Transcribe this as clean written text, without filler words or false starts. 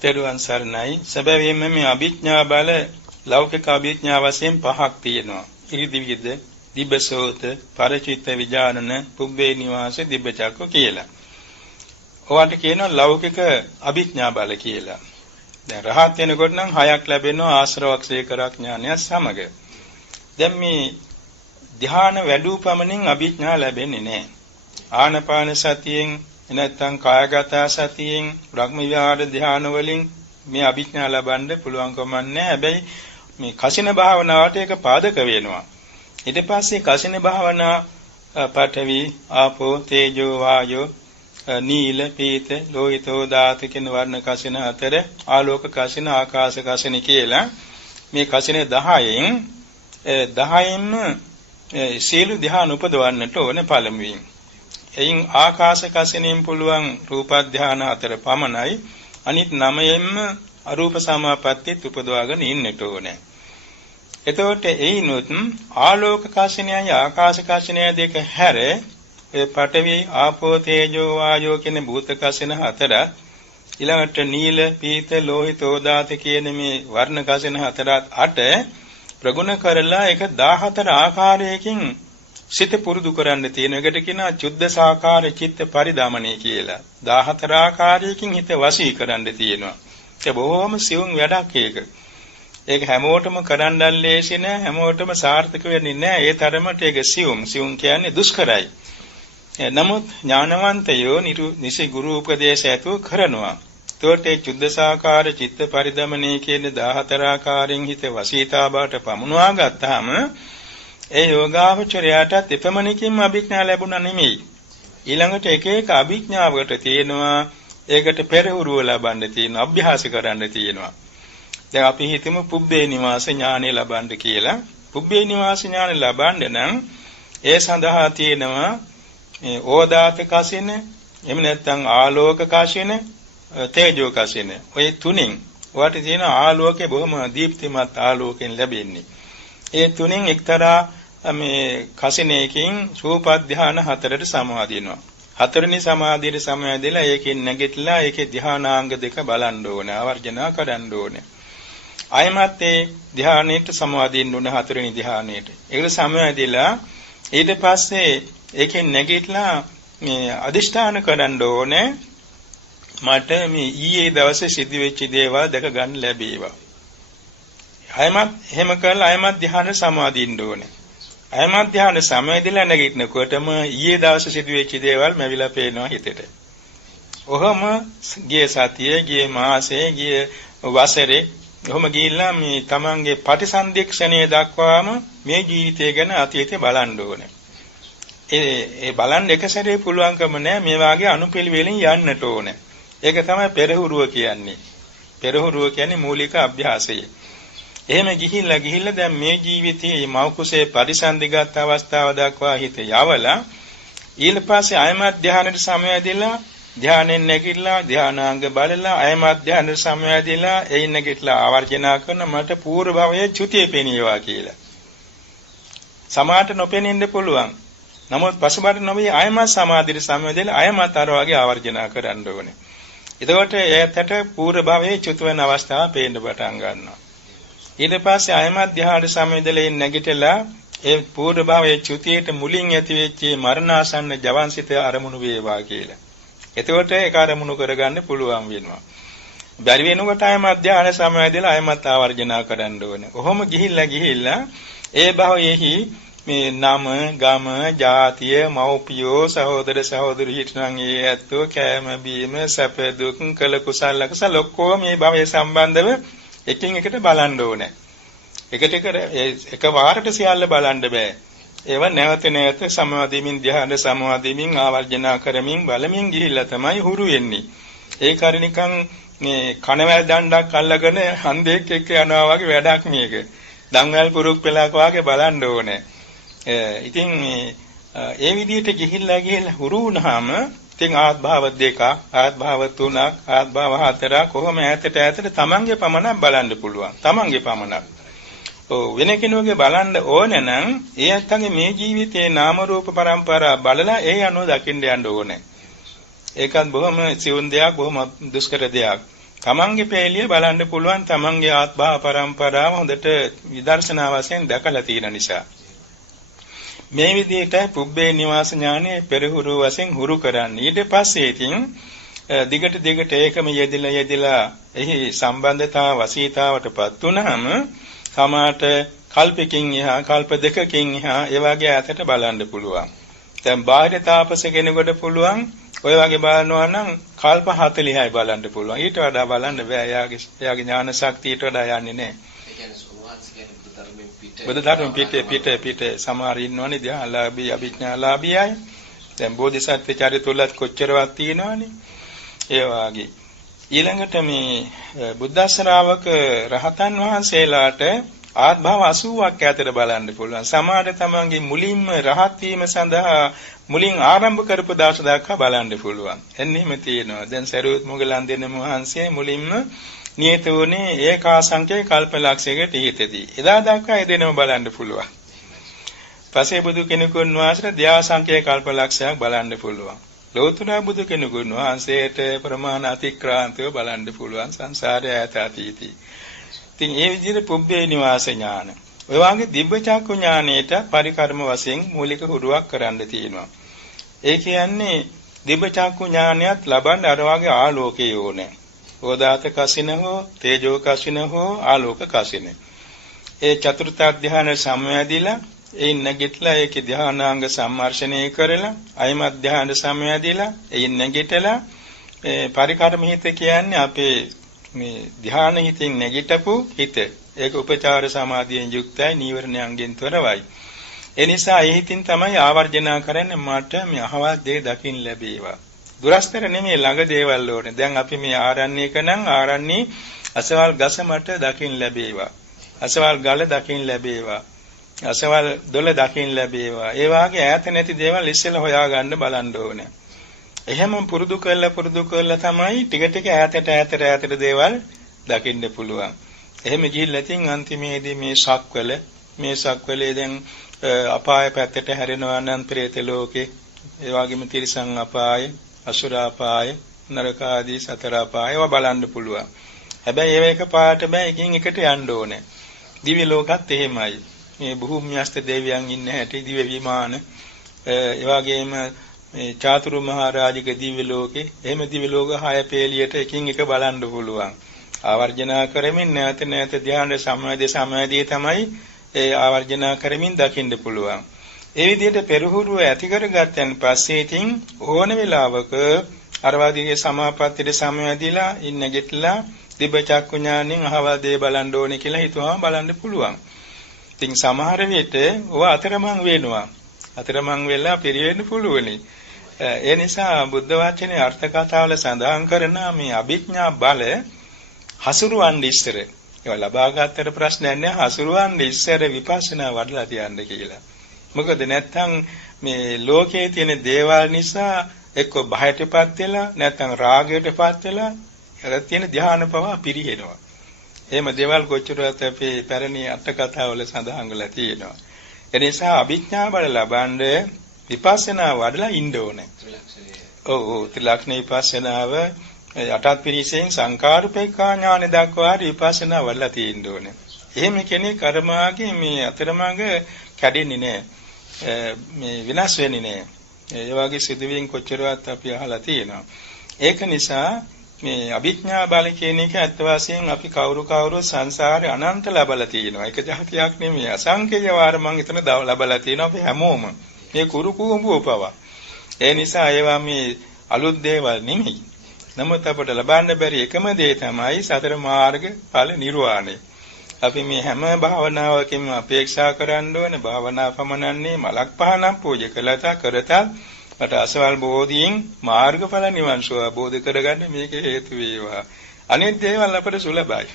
තෙරුවන් සරණයි. සැබවින්ම මේ අභිඥා බල ලෞකික අභිඥා වශයෙන් පහක් තියෙනවා. ඉරිදිවිද, දිබ්බසෝත, පරචිත්ත විඥානන, පුබ්බේ නිවාස, දිබ්බචක්ක කියලා. ඔයාලට කියනවා ලෞකික අභිඥා බල කියලා. දැන් රහත් වෙනකොට නම් හයක් ලැබෙනවා ආශ්‍රවක්ෂේකර ඥානය සමග. දැන් මේ ධ්‍යාන වැඩි පමණින් අභිඥා ලැබෙන්නේ නැහැ. ආනපාන සතියෙන් නැත්නම් කායගත සතියෙන් බ්‍රහ්ම විහාර ධ්‍යාන වලින් මේ අභිඥා ලබන්න පුළුවන්කම නැහැ. හැබැයි මේ කසින භාවනාවට ඒක පාදක වෙනවා. ඊට පස්සේ කසින භාවනා පඨවි, ආපෝ, තේජෝ, වායෝ, නීල, පීත, ලෝහිතෝ, දාත කියන වර්ණ කසින අතර ආලෝක කසින, ආකාශ කසින කියලා මේ කසින 10න්ම සීළු ධ්‍යාන උපදවන්නට ඕන පළමුවෙන්. එයින් ආකාශ කසිනින් පුළුවන් රූප ධ්‍යාන 4 පමණයි. අනිත් 9ෙන්ම අරූප සමාපත්තිය උපදවාගෙන ඉන්නට ඕනේ. එතකොට එයිනොත් ආලෝක කසිනියයි ආකාශ කසිනිය දෙක හැර පඨවි, ආපෝ, තේජෝ, වායෝ කියන භූත කසින 4 ඊළඟට නීල, පීත, ලෝහිතෝ, දාත කියන මේ වර්ණ කසින 4 ප්‍රගුණ කරලා ඒක 14 ආකාරයකින් සිත පුරුදු කරන්න තියෙන එකට කියනවා චුද්දසාකාර චිත්ත පරිදමණය කියලා. 14 ආකාරයකින් හිත වශී කරන්න තියෙනවා. ඒක බොහොම සියුම් වැඩක් ඒක. ඒක හැමෝටම කරන්න ලේසි නෑ, හැමෝටම සාර්ථක වෙන්නේ නෑ. ඒ තරමට ඒක සියුම් කියන්නේ දුෂ්කරයි. නමුත් ඥානවන්තයෝ නිසි ගුරු උපදේශ ඇතුව කරනවා. ඒකට ඒ චුද්දසාකාර චිත්ත පරිදමණය කියන 14 ආකාරයෙන් හිත වශීතාවට පමුණවා ගත්තාම ඒ යෝගාවචරයටත් එපමණකින්ම අභිඥා ලැබුණා නෙමෙයි. ඊළඟට එක එක අභිඥාවකට තියෙනවා ඒකට පෙරහුරුව ලබන්න තියෙනවා, අභ්‍යාස කරන්න තියෙනවා. දැන් අපි හිතමු පුබ්බේ නිවාස ඥානෙ ලබන්න කියලා. පුබ්බේ නිවාස ඥානෙ ලබන්න නම් ඒ සඳහා තියෙනවා මේ ඕදාත කසින, එහෙම නැත්නම් ආලෝක කසින, තේජෝ කසින. ඔය තුنين ඔයාට තියෙන ආලෝකේ බොහොම දීප්තිමත් ආලෝකයෙන් ලැබෙන්නේ. ඒ තුنين එක්තරා මේ කසිනයකින් රූප ධ්‍යාන 4ට සමාදිනවා. 4වෙනි සමාධියට සමාදිලා ඒකෙන් නැගිටලා ඒකේ ධ්‍යානාංග දෙක බලන්න ඕනේ, ආවර්ජනා කරන්න ඕනේ. ආයමත් ඒ ධ්‍යානෙට සමාදින්න ඕනේ 4වෙනි ධ්‍යානෙට. ඒකට සමාදිලා ඊට පස්සේ ඒකෙන් නැගිටලා මේ අදිෂ්ඨාන කරන්න ඕනේ මට මේ ඊයේ දවසේ සිදුවෙච්ච දේවල් දැක ගන්න ලැබේවා. අයමත් එහෙම කරලා අයමත් ධ්‍යාන සමාදින්න ඕනේ. අයමත් ධ්‍යාන සමාදිලා නැගිටිනකොටම ඊයේ දවසේ සිදුවෙච්ච දේවල් මැවිලා පේනවා හිතට. ඔහම ගිය සතියේ, ගිය මාසයේ, ගිය වසරේ ඔහම ගිහිල්ලා මේ තමන්ගේ ප්‍රතිසන්දීක්ෂණය දක්වාම මේ ජීවිතය ගැන අතීතේ බලන්න ඕනේ. ඒ බලන්න එක සැරේ පුළුවන්කම නැහැ, මේ වාගේ අනුපිළිවෙලින් යන්නට ඕනේ. ඒක තමයි පෙරහුරුව කියන්නේ. පෙරහුරුව කියන්නේ මූලික අභ්‍යාසය. එහෙම ගිහිල්ලා දැන් මේ ජීවිතයේ මව කුසේ පරිසන්දිගත අවස්ථාව දක්වා හිත යවලා ඊට පස්සේ අයමත් ධානයට සමවැදෙලා ධානයෙන් නැගිටලා ධානාංග බලලා අයමත් ධානයට සමවැදෙලා එයින් නැගිටලා ආවර්ජනා කරන මට පූර්ව භවයේ චුතිය පෙනීවා කියලා. සමාත නොපෙනෙන්න පුළුවන්. නමුත් පසුබට නොවේ අයමත් සමාධියට සමවැදෙලා අයමත් අර වගේ ආවර්ජනා කරන්න ඕනේ. එතකොට එයතට පූර්ව භවයේ චුත වෙන අවස්ථාව පේන්න පටන් ගන්නවා. ඊට පස්සේ අයමත් ධ්‍යාන සමයදලේ නැගිටලා ඒ පූර්ව භවයේ චුතියට මුලින් ඇති වෙච්ච මරණාසන්න ජවන්සිත අරමුණු වේවා කියලා. එතකොට ඒක අරමුණු කරගන්න පුළුවන් වෙනවා. බැරි වෙනකොට අයමත් ධ්‍යාන සමයදලා අයමත් ආවර්ජනා කරන්න ඕනේ. කොහොම ගිහිල්ලා ඒ භවයේහි මේ නම, ගම, ජාතිය, මව්පියෝ, සහෝදර සහෝදරි හිටනම් ඒ ඇත්තෝ කෑම බීම, සැප දුක්, කළ කුසල ලක්ෂණ ඔක්කොම මේ භවයේ සම්බන්ධව එකින් එකට බලන්න ඕනේ. එක වාරට සියල්ල බලන්න බෑ. ඒව නැවත සමාධිමින් ධ්‍යාන සමාධිමින් ආවර්ජනා කරමින් බලමින් ගිහිල්ලා තමයි හුරු වෙන්නේ. ඒ කාරණිකන් මේ කණවැල් දණ්ඩක් අල්ලගෙන හන්දෙක් එක්ක යනවා වගේ වැඩක් මේක. දන්වැල් පුරුක් පෙලක් වගේ බලන්න ඕනේ. ඉතින් ඒ විදිහට ගිහිල්ලා හුරු වුණාම ඉතින් ආත්භාව 2ක්, ආත්භාව 3ක්, ආත්භාව 4ක් කොහොම ඈතට තමන්ගේ පමණක් බලන්න පුළුවන්. තමන්ගේ පමණක්. වෙන කෙනෙකුගේ බලන්න ඕනේ නම් ඒ අත්ගේ මේ ජීවිතයේ නාම රූප පරම්පරාව බලලා ඒ අනුව දකින්න යන්න ඕනේ. ඒකත් බොහොම සියුම් දෙයක්, බොහොම දුෂ්කර දෙයක්. තමන්ගේ පෙළිය බලන්න පුළුවන් තමන්ගේ ආත්භාව පරම්පරාව හොඳට විදර්ශනා වශයෙන් දැකලා තියෙන නිසා. මේ විදිහට පුබ්බේ නිවාස ඥානය පෙරහුරු වශයෙන් හුරු කරන්න. ඊට පස්සේ ඉතින් දිගට ඒකම යෙදিলা එහි සම්බන්ධතාව වසීතාවටපත් වුනහම සමාට කල්පකින් එහා කල්ප දෙකකින් එහා ඒ වගේ ඈතට බලන්න පුළුවන්. දැන් බාහිර තාපස කෙනෙකුට පුළුවන් ඔය වගේ බලනවා නම් කල්ප 40යි බලන්න පුළුවන්. ඊට වඩා බලන්න බෑ. එයාගේ ඥාන ශක්තියට වඩා යන්නේ නැහැ. බුදු ධර්ම පිටේ සමහර ඉන්නවනේ ධ්‍යානලාභී අභිඥාලාභී අය. දැන් බෝධිසත්ව චරිතවලත් කොච්චරවත් තියෙනවනේ. ඒ වාගේ ඊළඟට මේ බුද්ධ ශ්‍රාවක රහතන් වහන්සේලාට ආත්භව 80ක් ඇතර බලන්න පුළුවන්. සමහර තමන්ගේ මුලින්ම රහත් වීම සඳහා මුලින් ආරම්භ කරපු දවස දක්වා බලන්න පුළුවන්. එන්නෙම තියෙනවා. දැන් සරියුත් මොග්ගලන් දෙනම වහන්සේ මුලින්ම නියත වුණේ ඒකාසංඛ්‍ය කල්පලක්ෂයකට ඉහිතදී. එදා දක්වා ඒ දෙනම බලන්න පුළුවන්. පසේ බුදු කෙනෙකුන් වහන්සේට ධ්‍යාසංඛ්‍ය කල්පලක්ෂයක් බලන්න පුළුවන්. ලෝතර බුදු කෙනෙකුන් වහන්සේට ප්‍රමාණ අතික්‍රාන්තව බලන්න පුළුවන් සංසාරය ඈත අතීතී. ඉතින් ඒ විදිහට පුබ්බේ නිවාස ඥාන. ඔය වගේ දිබ්බ චක්කු ඥානයට පරිකර්ම වශයෙන් මූලික හුරුවක් කරන්න තියෙනවා. ඒ කියන්නේ දිබ්බ චක්කු ඥානයත් ලබන්න අර වගේ ආලෝකය ඕනේ. ඕදාත කසින හෝ තේජෝ කසින හෝ ආලෝක කසින. ඒ චතුර්ථ ධ්‍යාන සම්වැදිලා එයින් නැගිටලා ඒකේ ධ්‍යානාංග සම්මර්ෂණය කරලා අයමත් ධ්‍යාන සම්වැදිලා එයින් නැගිටලා පරිකර්ම හිත කියන්නේ අපේ මේ ධ්‍යාන හිතෙන් නැගිටපු හිත. ඒක උපචාර සමාධියෙන් යුක්තයි නීවරණයන්ගෙන් තොරවයි. ඒ නිසා ඒ හිතින් තමයි ආවර්ජනා කරන්නේ මට මේ අහවල් දේ දකින්න ලැබේවා. දුරස්තර නෙමෙයි ළඟ දේවල් ඕනේ. දැන් අපි මේ ආරණ්‍යක නම් ආරණ්‍ය අසවල් ගස මට දකින්න ලැබේවා. අසවල් ගල දකින්න ලැබේවා. අසවල් දොළ දකින්න ලැබේවා. ඒ වාගේ ඈත නැති දේවල් ඉස්සෙල්ලා හොයාගන්න බලන්න ඕනේ. එහෙම පුරුදු කරලා තමයි ටික ඈතට දේවල් දකින්න පුළුවන්. එහෙම ගිහිල්ලා ඉතින් අන්තිමේදී මේ සක්වලේ දැන් අපාය පැත්තට හැරෙනවා නම් ප්‍රේත ලෝකේ, ඒ වගේම තිරිසන් අපාය, අසුර අපාය, නරක ආදී සතර අපාය ඒවා බලන්න පුළුවන්. හැබැයි ඒව එකපාරට බෑ, එකින් එකට යන්න ඕනේ. දිව්‍ය ලෝකත් එහෙමයි. මේ භූම්‍යස්ත දෙවියන් ඉන්න හැටි දිව්‍ය විමාන, ඒ වගේම මේ චාතුරු මහරජික දිව්‍ය ලෝකේ, එහෙම දිව්‍ය ලෝක 6 පේලියට එකින් එක බලන්න පුළුවන්. ආවර්ජනා කරමින් නැවත ධ්‍යාන සමාධිය තමයි ඒ ආවර්ජනා කරමින් දකින්න පුළුවන්. ඒ විදිහට පෙරහුරුව ඇති කරගත්තන් පස්සේ ඉතින් ඕන වෙලාවක අරවාදීගේ සමාපත්තියට සමවැදිලා ඉන්නගෙట్లా දිබ්බ චක්කු ඥාණයෙන් අහවල් දේ බලන්න ඕනේ කියලා හිතුවම බලන්න පුළුවන්. ඉතින් සමහර විට ඔය අතරමං වෙනවා. අතරමං වෙලා පිරිවෙන්න පුළුවනි. ඒ නිසා බුද්ධ වචනේ අර්ථ කතාවල සඳහන් කරන මේ අභිඥා බල හසුරුවන්නේ ඉස්සර. ඒවා ලබා ගන්නතර ප්‍රශ්නයක් නෑ. හසුරුවන්නේ ඉස්සර විපස්සනා වඩලා තියන්න කියලා. මොකද නැත්තම් මේ ලෝකයේ තියෙන දේවල් නිසා එක්ක බයටපත් වෙලා නැත්තම් රාගයටපත් වෙලා ඒකට තියෙන ධ්‍යාන පවා පිරිහෙනවා. එහෙම දේවල් කොච්චරවත් අපේ පැරණි අට කතාවල සඳහන් කරලා තියෙනවා. ඒ නිසා අභිඥා බල ලබන්න විපස්සනා වඩලා ඉන්න ඕනේ. ඔව් ත්‍රිලක්ෂණ විපස්සනාව යටත් පිරිසෙන් සංකාරුපේක්ඛා ඥාන දක්වා විපස්සනා වඩලා තියෙන්න ඕනේ. එහෙම කෙනෙක් කර්මාගේ මේ අතරමඟ කැඩෙන්නේ නැහැ. මේ විනාශ වෙන්නේ නැහැ. ඒ වගේ සිදුවීම් කොච්චරවත් අපි අහලා තියෙනවා. ඒක නිසා මේ අභිඥා බල කියන එක අත් වශයෙන් අපි කවුරු සංසාරේ අනන්ත ලබලා තියෙනවා. ඒක ජාතියක් නෙමෙයි. අසංකේය වාර මම හිතන ලබලා තියෙනවා අපි හැමෝම. මේ කුරු කුඹුව පවා. ඒ නිසා ඒවා මේ අලුත් දේවල් නෙමෙයි. නමුත් අපට ලබන්න බැරි එකම දේ තමයි සතර මාර්ග ඵල නිර්වාණය. අපි මේ හැම භාවනාවකින්ම අපේක්ෂා කරන්න ඕනේ භාවනා පමණන්නේ මලක් පහනක් පූජා කළා කරතත් මට අසවල් බෝධියෙන් මාර්ගඵල නිවන් සුව අවබෝධ කරගන්න මේක හේතු වේවා. අනිත් දේවල් අපට සුලභයි.